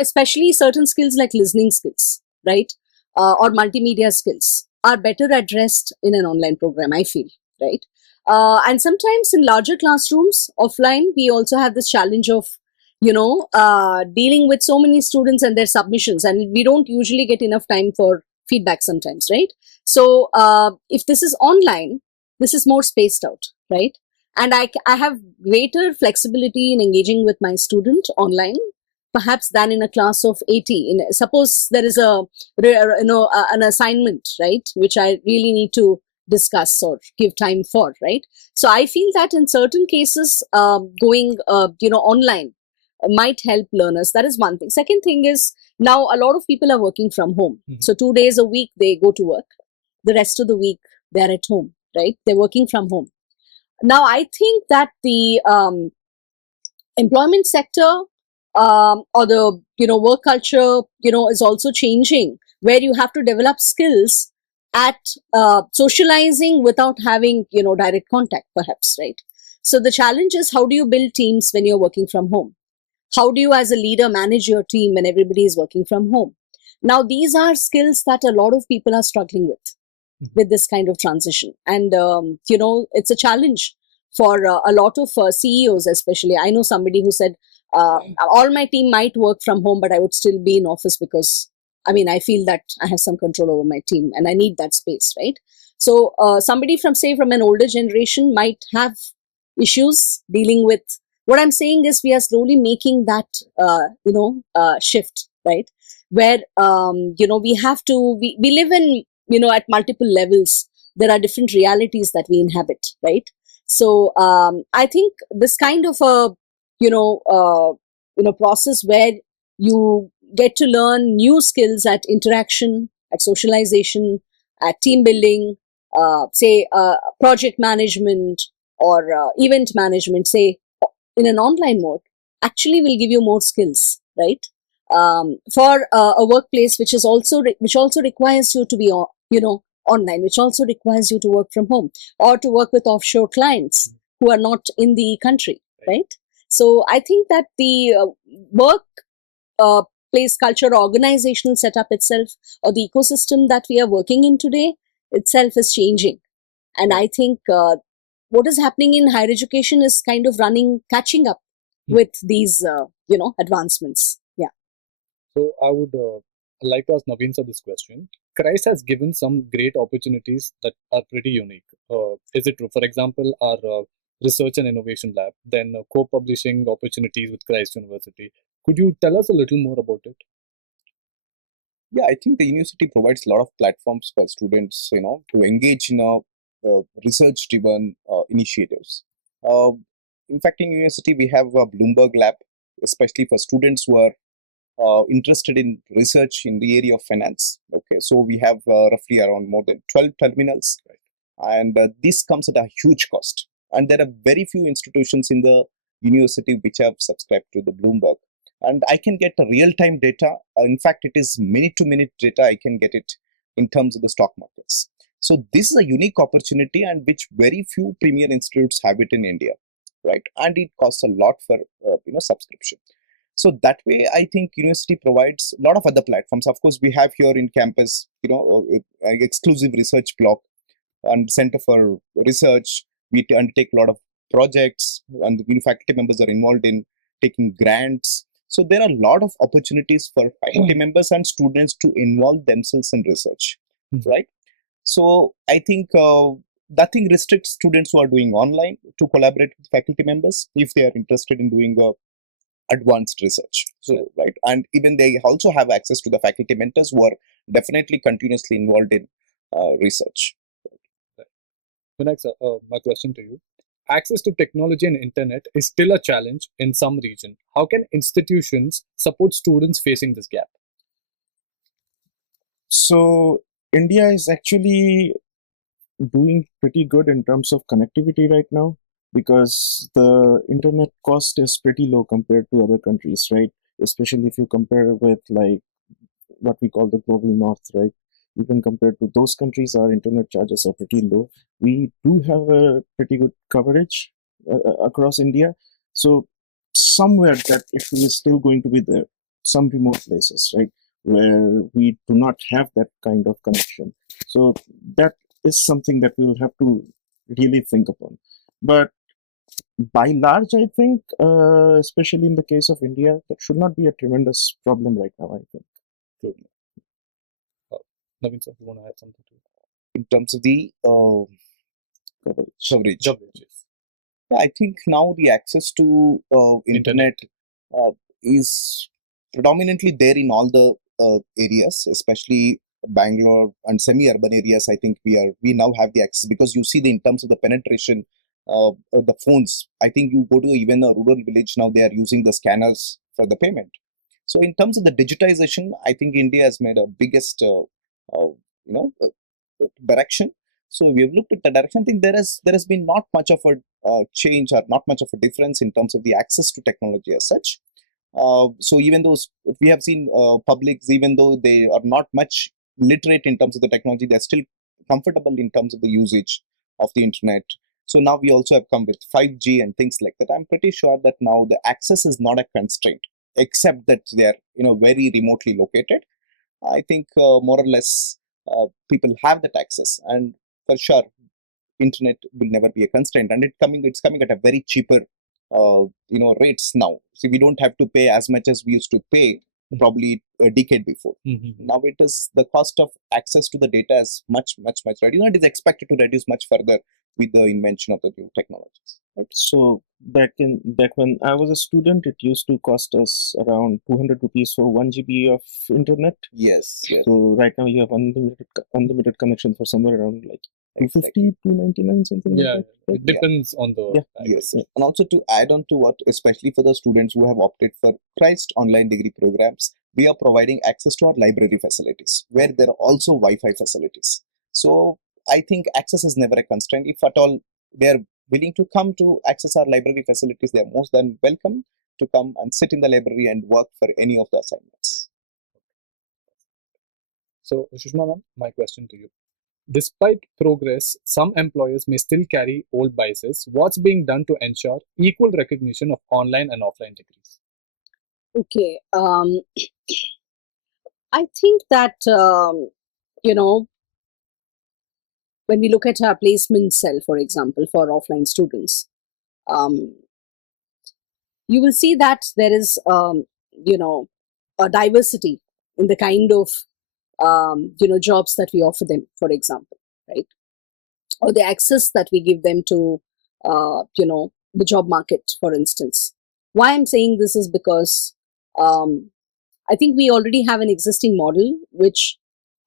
Especially certain skills like listening skills, right? Or multimedia skills are better addressed in an online program, I feel, right? And sometimes in larger classrooms, offline, we also have this challenge of, dealing with so many students and their submissions, and we don't usually get enough time for feedback sometimes, right? So if this is online, this is more spaced out, right? And I have greater flexibility in engaging with my student online, perhaps than in a class of 80. Suppose there is an assignment, right, which I really need to discuss or give time for, right? So I feel that in certain cases, going online might help learners. That is one thing. Second thing is, now a lot of people are working from home. So 2 days a week they go to work, the rest of the week they're at home, right? They're working from home. Now I think that the employment sector, or the work culture is also changing, where you have to develop skills at socializing without having direct contact, perhaps, right? So the challenge is, how do you build teams when you're working from home? How do you as a leader manage your team when everybody is working from home? Now these are skills that a lot of people are struggling with this kind of transition, and it's a challenge for a lot of CEOs. Especially, I know somebody who said, all my team might work from home, but I would still be in office, because I feel that I have some control over my team and I need that space, right? So somebody from an older generation might have issues dealing with. What I'm saying is, we are slowly making that shift, right? Where we have to, we live in, at multiple levels. There are different realities that we inhabit, right? So I think this kind of a process where you get to learn new skills at interaction, at socialization, at team building, say project management, or event management, say in an online mode, actually will give you more skills, right? For a workplace which also requires you to be online, which also requires you to work from home, or to work with offshore clients who are not in the country, right? So I think that the work workplace culture, organizational setup itself, or the ecosystem that we are working in today itself is changing. And I think what is happening in higher education is kind of catching up with these, advancements. Yeah. So I would like to ask Naveen sir this question. Christ has given some great opportunities that are pretty unique. Is it true? For example, our research and innovation lab, then co-publishing opportunities with Christ University. Could you tell us a little more about it? Yeah, I think the university provides a lot of platforms for students, to engage in research-driven initiatives. Uh, in fact, in university we have a Bloomberg Lab, especially for students who are interested in research in the area of finance. Okay, so we have roughly around more than 12 terminals, and this comes at a huge cost. And there are very few institutions in the university which have subscribed to the Bloomberg. And I can get a real-time data. In fact, it is minute-to-minute data. I can get it in terms of the stock markets. So this is a unique opportunity, and which very few premier institutes have it in India, right? And it costs a lot for subscription. So that way, I think university provides a lot of other platforms. Of course, we have here in campus, exclusive research block and center for research. We undertake a lot of projects, and the faculty members are involved in taking grants. So there are a lot of opportunities for faculty members and students to involve themselves in research, right? So I think nothing restricts students who are doing online to collaborate with faculty members if they are interested in doing advanced research. So right, and even they also have access to the faculty mentors who are definitely continuously involved in research. Binayak sir, my question to you. Access to technology and internet is still a challenge in some region. How can institutions support students facing this gap? So India is actually doing pretty good in terms of connectivity right now, because the internet cost is pretty low compared to other countries, right? Especially if you compare with like what we call the global north, right? Even compared to those countries, our internet charges are pretty low. We do have a pretty good coverage across India. So somewhere that issue is still going to be there, some remote places, right, where we do not have that kind of connection. So that is something that we'll have to really think upon. But by large, I think, especially in the case of India, that should not be a tremendous problem right now, I think. True. Naveen sir, you want to add something to it? In terms of the coverage. Yes. Yeah, I think now the access to internet is predominantly there in all the areas, especially Bangalore and semi-urban areas. I think we now have the access, because you see in terms of the penetration, the phones. I think you go to even a rural village now, they are using the scanners for the payment. So in terms of the digitization, I think India has made a biggest direction. So we have looked at the direction. I think there has been not much of a change, or not much of a difference in terms of the access to technology as such. So even though we have seen publics, even though they are not much literate in terms of the technology, they're still comfortable in terms of the usage of the internet. So now we also have come with 5G and things like that. I'm pretty sure that now the access is not a constraint, except that they are very remotely located. I think more or less people have that access, and for sure internet will never be a constraint, and it's coming at a very cheaper rates now. So we don't have to pay as much as we used to pay probably a decade before. Now it is the cost of access to the data is much reduced. It is expected to reduce much further with the invention of the new technologies. Right? So back when I was a student, it used to cost us around 200 rupees for 1 GB of internet. Yes. So right now you have unlimited connection for somewhere around like 250, 299, something Yeah, like that. it depends on the Yes. And also to add on to what, especially for the students who have opted for Christ online degree programs, we are providing access to our library facilities, where there are also Wi-Fi facilities. So I think access is never a constraint. If at all they are willing to come to access our library facilities, they are most than welcome to come and sit in the library and work for any of the assignments. So, Sushma ma'am, my question to you. Despite progress, some employers may still carry old biases. What's being done to ensure equal recognition of online and offline degrees? Okay. I think that, you know, when we look at our placement cell, for example, for offline students, um, you will see that there is, you know, a diversity in the kind of, jobs that we offer them, for example, right? Or the access that we give them to, the job market, for instance. Why I'm saying this is because um, I think we already have an existing model which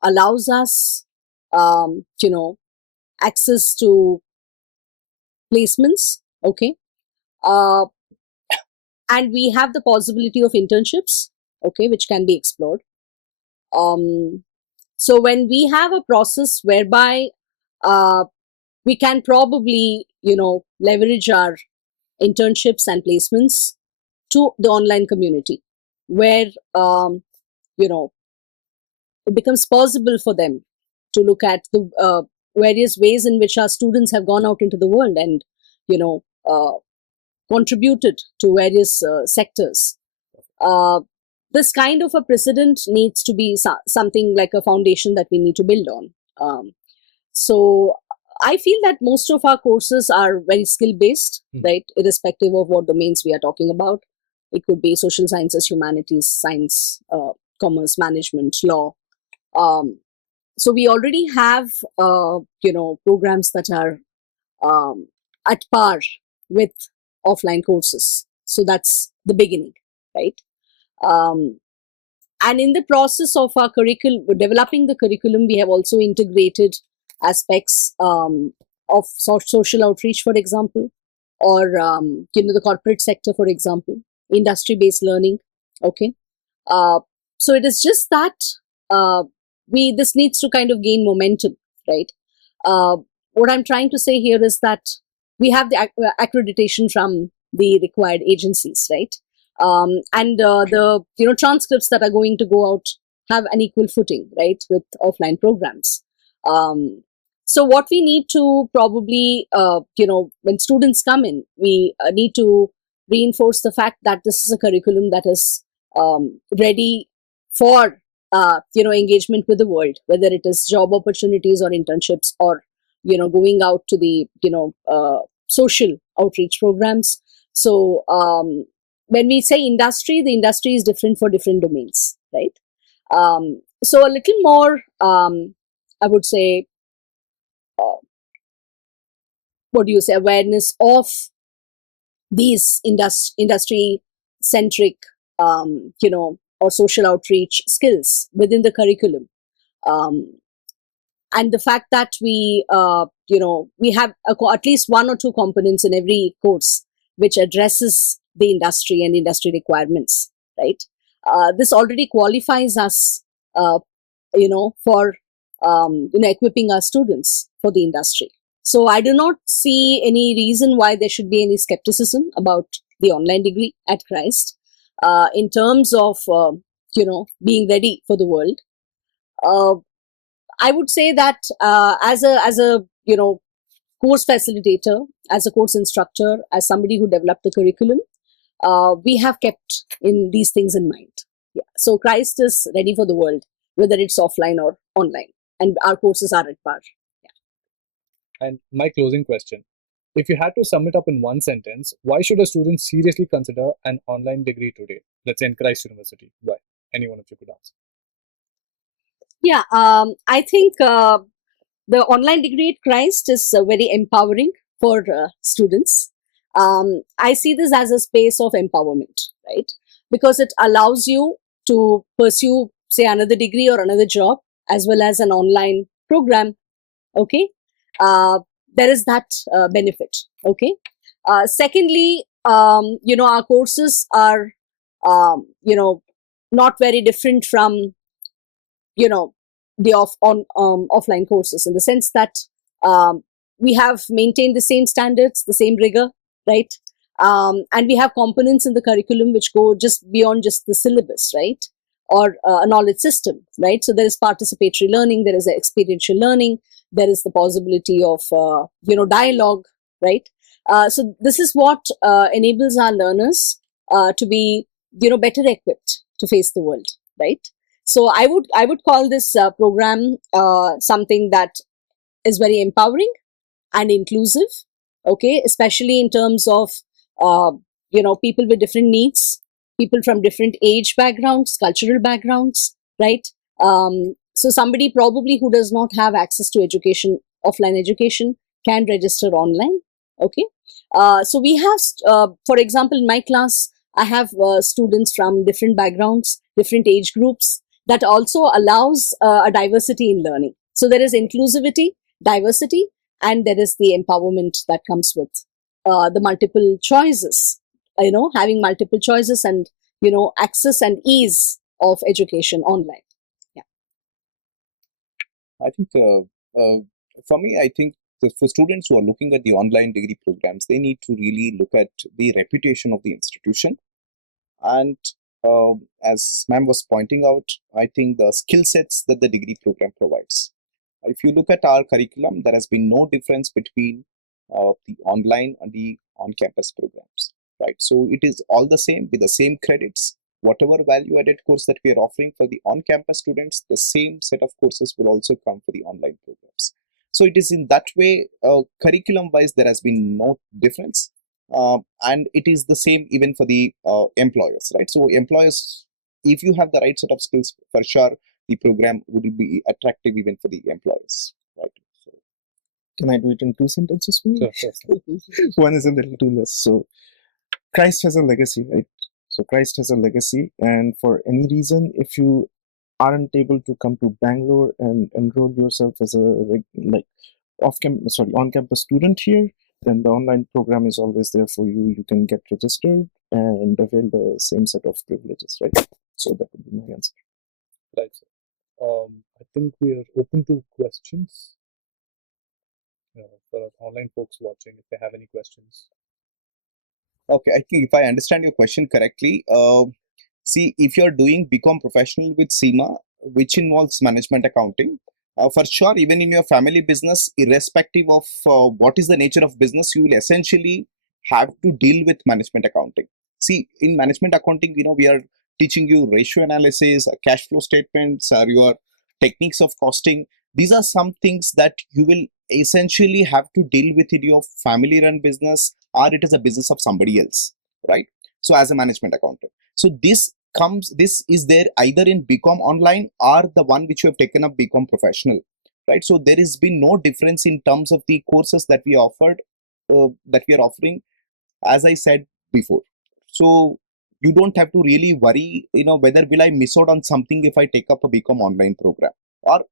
allows us, access to placements. Okay. Uh, and we have the possibility of internships, okay, which can be explored. Um, so when we have a process whereby uh, we can probably, leverage our internships and placements to the online community, where you know it becomes possible for them to look at the various ways in which our students have gone out into the world and you know uh, contributed to various sectors. uh, this kind of a precedent needs to be something like a foundation that we need to build on. So I feel that most of our courses are very skill based, right? Irrespective of what domains we are talking about. It could be social sciences, humanities, science, commerce, management, law. Um, so we already have, programs that are um, at par with offline courses. So that's the beginning, right? Um, and in the process of our curriculum, developing the curriculum, we have also integrated aspects of social outreach, for example, or the corporate sector, for example, industry based learning. Okay. uh, so it is just that uh, we this needs to kind of gain momentum, right? uh, what I'm trying to say here is that we have the accreditation from the required agencies, right? And the transcripts that are going to go out have an equal footing, right, with offline programs. um, so what we need to probably when students come in, we need to reinforce the fact that this is a curriculum that is ready for engagement with the world, whether it is job opportunities or internships or going out to the social outreach programs. So when we say industry, the industry is different for different domains, right? So a little more, I would say, uh, what do you say, awareness of these industry centric or social outreach skills within the curriculum. um, and the fact that we have at least one or two components in every course which addresses the industry and industry requirements, right? This already qualifies us for equipping our students for the industry. So I do not see any reason why there should be any skepticism about the online degree at Christ in terms of being ready for the world. uh, I would say that as a course facilitator, as a course instructor, as somebody who developed the curriculum, we have kept in these things in mind. Yeah. So Christ is ready for the world, whether it's offline or online, and our courses are at par. And my closing question: if you had to sum it up in one sentence, why should a student seriously consider an online degree today? Let's say in Christ University. Why? Any one of you could answer. Yeah, I think the online degree at Christ is very empowering for students. I see this as a space of empowerment, right? Because it allows you to pursue, say, another degree or another job, as well as an online program. Okay, uh, there is that benefit. Okay. Secondly, our courses are, not very different from the offline courses, in the sense that um, we have maintained the same standards, the same rigor, right? And we have components in the curriculum which go just beyond just the syllabus, right? Or a knowledge system, right? So there is participatory learning, there is experiential learning, there is the possibility of dialogue, right? So this is what enables our learners to be better equipped to face the world, right? So I would call this program something that is very empowering and inclusive, okay, especially in terms of uh, people with different needs, people from different age backgrounds, cultural backgrounds, right? So somebody probably who does not have access to education, offline education, can register online, okay. So we have for example, in my class I have students from different backgrounds, different age groups. That also allows a diversity in learning. So there is inclusivity, diversity, and there is the empowerment that comes with the multiple choices, having multiple choices, and access and ease of education online. Yeah. I think for me, I think for students who are looking at the online degree programs, they need to really look at the reputation of the institution. And as ma'am was pointing out, I think the skill sets that the degree program provides. If you look at our curriculum, there has been no difference between the online and the on-campus programs, right? So it is all the same with the same credits. Whatever value-added course that we are offering for the on-campus students, the same set of courses will also come for the online programs. So it is in that way, curriculum-wise, there has been no difference. And it is the same even for the employers, right? So employers, if you have the right set of skills, for sure the program would be attractive even for the employers, right? So Can I do it in 2 sentences, please? Sure. One is a little too less. So Christ has a legacy, right? So Christ has a legacy, and for any reason, if you aren't able to come to Bangalore and enroll yourself as a on-campus student here, then the online program is always there for you. You can get registered and avail the same set of privileges, right? So that would be my answer. Right. I think we are open to questions for our online folks watching if they have any questions. okay, I think if I understand your question correctly, see, if you're doing BCom professional with SEMA, which involves management accounting, for sure, even in your family business, irrespective of what is the nature of business, you will essentially have to deal with management accounting. See, in management accounting, we are teaching you ratio analysis, cash flow statements, or your techniques of costing. These are some things that you will essentially have to deal with in your family run business, or it is a business of somebody else, right? So, as a management accountant. So this is there either in BCom online or the one which you have taken up BCom professional, right? So there has been no difference in terms of the courses that we offered, that we are offering, as I said before. So you don't have to really worry, whether will I miss out on something if I take up a BCom online program, or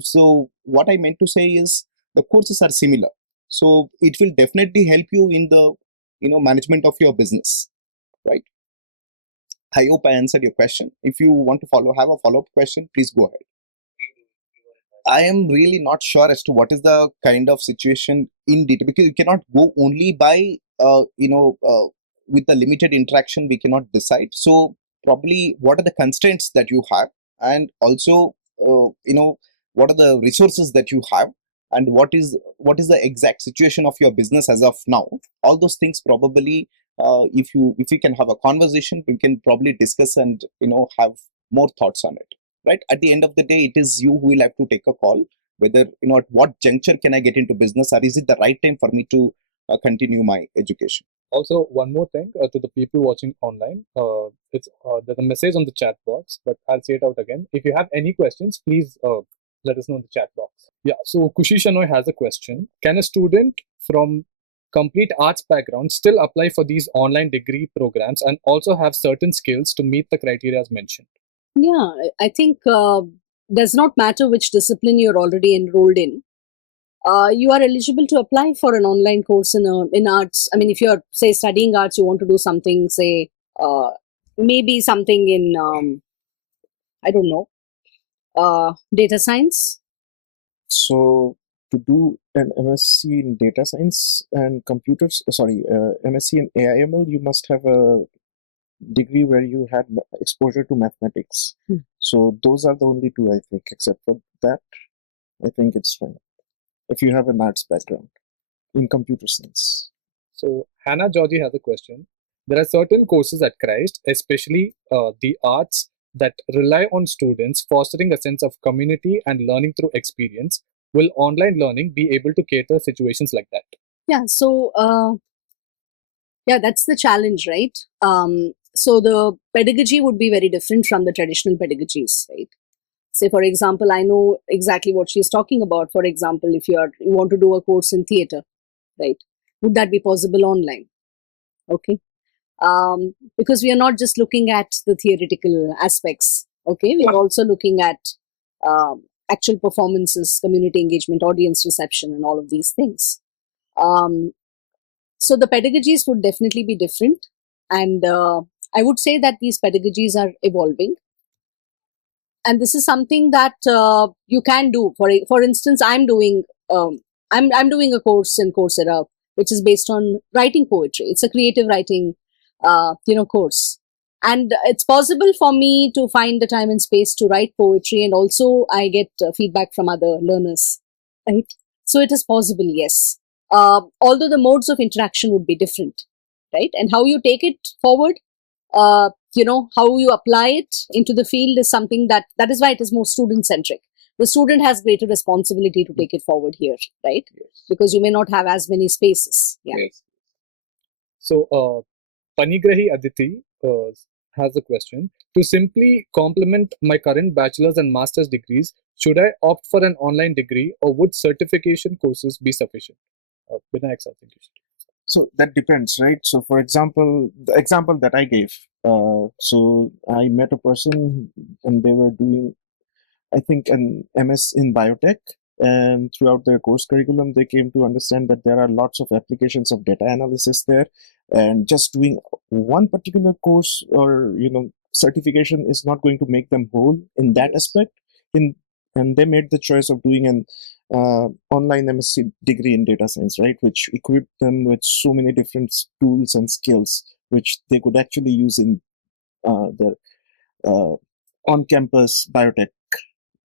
so what I meant to say is the courses are similar. So it will definitely help you in the management of your business, right? I hope I answered your question. If you want to have a follow-up question, please go ahead. I am really not sure as to what is the kind of situation in detail, because you cannot go only by with the limited interaction we cannot decide. So probably what are the constraints that you have, and also what are the resources that you have, and what is the exact situation of your business as of now. All those things probably, if you can have a conversation, we can probably discuss and have more thoughts on it, right? At the end of the day, it is you who will have to take a call whether at what juncture can I get into business, or is it the right time for me to continue my education. Also, one more thing to the people watching online, there's a message on the chat box, but I'll say it out again. If you have any questions, please let us know in the chat box. Yeah, so Kushi Shanoy has a question. Can a student from complete arts background still apply for these online degree programs and also have certain skills to meet the criteria as mentioned? Yeah, I think does not matter which discipline you're already enrolled in. You are eligible to apply for an online course in arts. I mean, if you're, say, studying arts, you want to do something, say, maybe something in, I don't know, data science. So to do an MSc in data science and MSc in AIML, you must have a degree where you had exposure to mathematics. So those are the only two, I think. Except for that, I think it's fine if you have an arts background in computer science. So Hannah Georgie has a question. There are certain courses at Christ, especially the arts, that rely on students fostering a sense of community and learning through experience. Will online learning be able to cater situations like that? Yeah, so yeah, that's the challenge, right? So the pedagogy would be very different from the traditional pedagogies, right? Say, for example, I know exactly what she's talking about. For example, if you want to do a course in theater, right? Would that be possible online? Okay. Because we are not just looking at the theoretical aspects. Okay, we are also looking at actual performances, community engagement, audience reception, and all of these things. Um, so the pedagogies would definitely be different, and I would say that these pedagogies are evolving, and this is something that you can do. For instance, I'm doing a course in Coursera, which is based on writing poetry. It's a creative writing course, and it's possible for me to find the time and space to write poetry, and also I get feedback from other learners, right? So it is possible, yes. Although the modes of interaction would be different, right? And how you take it forward, how you apply it into the field is something that is why it is more student centric. The student has greater responsibility to take it forward here, right? Yes. Because you may not have as many spaces. Yeah. Yes. So, Panigrahi Aditi has a question. To simply complement my current bachelor's and master's degrees, should I opt for an online degree or would certification courses be sufficient? Binayak, I think you should. So that depends, right? So, for example, the example that I gave, so I met a person and they were doing, I think, an MS in biotech. And throughout their course curriculum, they came to understand that there are lots of applications of data analysis there. And just doing one particular course or, certification is not going to make them whole in that aspect. And they made the choice of doing an online MSc degree in data science, right? Which equipped them with so many different tools and skills, which they could actually use in their uh, on-campus biotech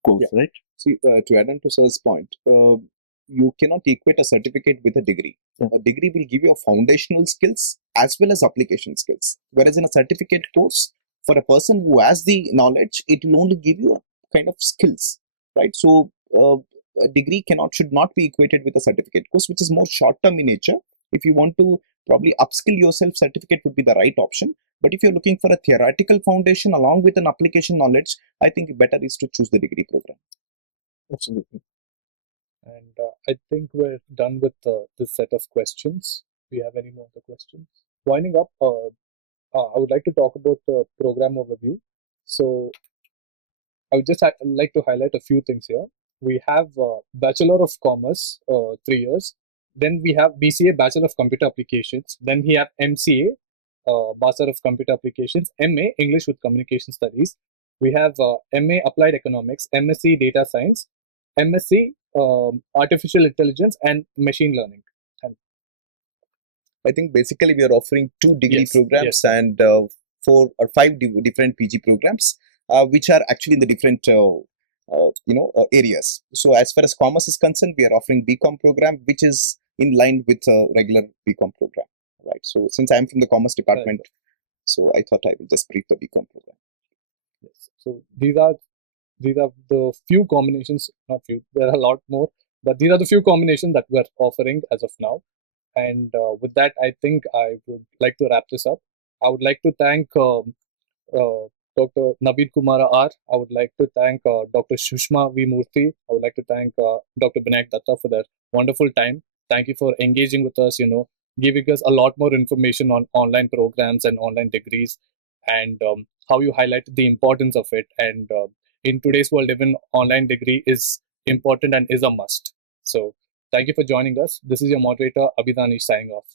course, Yeah. right? See, to add on to Sir's point, you cannot equate a certificate with a degree. Yeah. A degree will give you foundational skills as well as application skills. Whereas in a certificate course, for a person who has the knowledge, it will only give you a kind of skills, right? So, a degree should not be equated with a certificate course, which is more short term in nature. If you want to probably upskill yourself, certificate would be the right option. But if you're looking for a theoretical foundation along with an application knowledge, I think better is to choose the degree program. Absolutely. And I think we're done with this set of questions. Do you have any more other questions? Winding up, I would like to talk about the program overview. So I would just like to highlight a few things here. We have Bachelor of Commerce, 3 years. Then we have BCA, Bachelor of Computer Applications. Then we have MCA, Master of Computer Applications. MA, English with Communication Studies. We have MA, Applied Economics. MSc, Data Science. MSc, Artificial Intelligence and Machine Learning. And I think basically we are offering 2 degree yes, programs yes, and 4 or 5 different PG programs, which are actually in the different areas. So as far as commerce is concerned, we are offering BCom program, which is in line with a regular BCom program, right? So since I'm from the commerce department, so I thought I will just brief the BCom program. yes. So these are the few combinations, not few, there are a lot more, but these are the few combinations that we're offering as of now. And with that, I think I would like to wrap this up. I would like to thank uh, Dr. Naveen Kumara R. I would like to thank Dr. Sushma V Murthy. I would like to thank Dr. Binayak Dutta for their wonderful time. Thank you for engaging with us, giving us a lot more information on online programs and online degrees, and how you highlighted the importance of it. And in today's world, even online degree is important and is a must. So thank you for joining us. This is your moderator, Abhidanish, signing off.